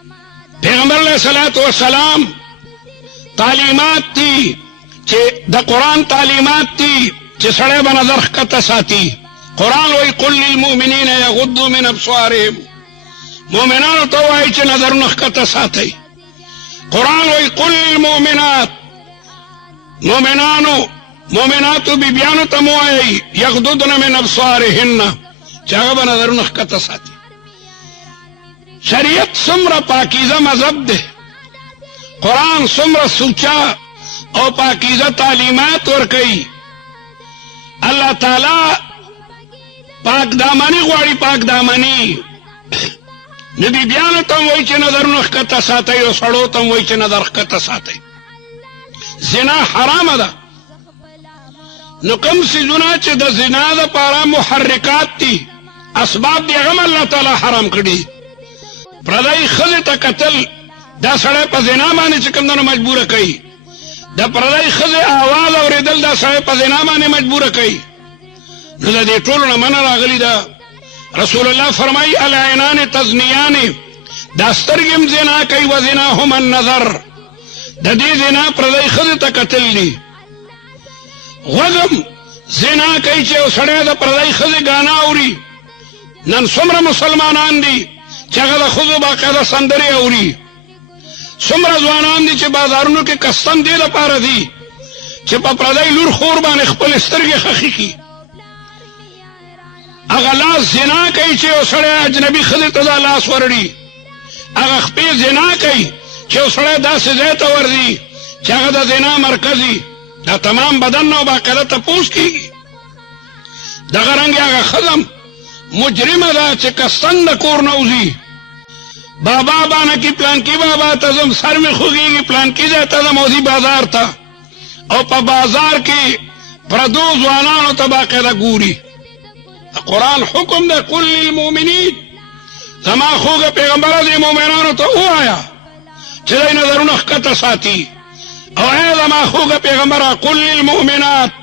पैगंबर अलैहिस्सलातु वस्सलाम तालीमात थी चे द कुरान तालीमात थी चे सड़े ब नजर कता साथी कुरान वही कुल लिल मुमिनीन यगुद्दू मिन अब्सारिहिम मोमिनानो तो वही चे नजर नखकता साथी कुरान वही कुल लिल मुमिनात मोमिनातु बिबियानो तमवाई यगुद्दून मिन अब्सारिहिन चागा ब नजर नखकता साथी शरीयत सुमरा पाकीज़ा मजहब दे कुरान सुमरा सूचा और पाकीज़ा तालीमात और कई अल्लाह ताला पाक दामनी ग्वाड़ी पाक दामनी नबी बयान तम वही चे नजर नखकता साथई और सड़ो तम वही चे नजर नखकता साथई जिना हराम अदा नुकम सी जुना चे द जिना दा पारा मुहर्रिकात थी असबाब दी अगम अल्लाह ताला हराम कड़ी प्रदाई खज़े ता कतल दा सड़े पर ज़िना माने चिकमदन मजबूर कई दा प्रदाई खज़े आवाज और दल दा सड़े पर ज़िना माने मजबूर कई न दे टोल न मना रागली दा रसूलुल्लाह फरमाई अलैनान तज़नियान दा स्तरगिम ज़िना कई व ज़िना हुम नजर दा दे ज़िना प्रदाई खज़े ता कतल ली गज़म ज़िना कई चे सड़े दा प्रदाई खज़े गाना औरी नन सुमरा मुसलमानान दी चगदा खुद बाकायदा संदरे औरी सुमरा जवानान दी चे बाजारों के कस्तन दे पारा दी चे प्रदाई लूर खोर बाने खपल स्तरगे खखी की अगर लास जिना कई चे सड़े अजनबी खदे तदा लास वरड़ी अगर खपे जिना कई चे सड़े दा से जैत वर्दी चगदा जिना मरकजी दा तमाम बदन नो बाकायदा तपूस की दगरंगे अगर खदम मुजरिम अदा चे कस्तन कोर नौजी बाबा बाना की प्लान की बाबा तजम सर में खुगेगी प्लान की जाए तजम ओजी बाजार था और पर बाजार की प्रदो जवानानो तबाकायदा गूरी कुरान हुक्म दे कुल लिल मुमिनीन जमा खुग पैगंबर दे मोमिनानो तो वो आया चले नजर नखकता साथी और है जमा खुग पैगंबर कुल लिल मुमिनात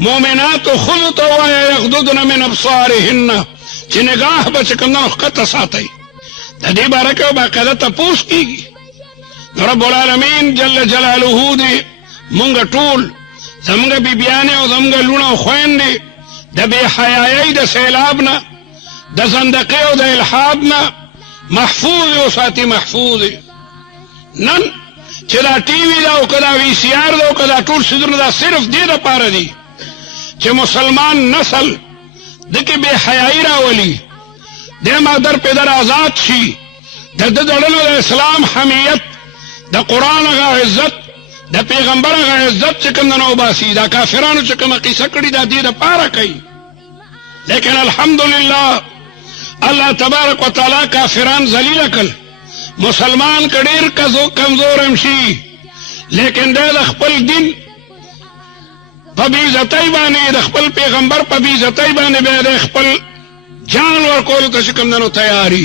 मोमिनात खुद तो आया यगदुदन मिन अब्सारिहिन चिनगाह बचकन नखकता साथी तदी बारक बाकायदा तपूस की रब्बुल आलमीन जल्ल जलालुहू दे मुंगा टूल जमंगा बिबियाने और जमंगा लूना ख्वैन ने द बेहयाई द सैलाब न द ज़ंदक़े और द इल्हाद न महफूज हो साथी महफूज नन चला टीवी दा कदा वीसीआर दा कदा टूल सिदर दा सिर्फ दे दा पारा दी चे मुसलमान नस्ल दके बेहयाई रावली दे मादर पेदर आजाद शी दड़न इस्लाम हमीयत द कुरान का इज्जत द पैगंबर का इज्जत चिकन नो बासी दा काफिरान चिकन की सकड़ी दा दी द पारा कई लेकिन अल्हम्दुलिल्लाह अल्लाह तबारक व तआला काफिरान जलील कल मुसलमान कड़ीर कमजोर हमशी लेकिन दे खपल दिन पबी जतई बाने द खपल पैगंबर पबी जतई बाने बे खपल जानवर कोल तो शिकमदनो तैयारी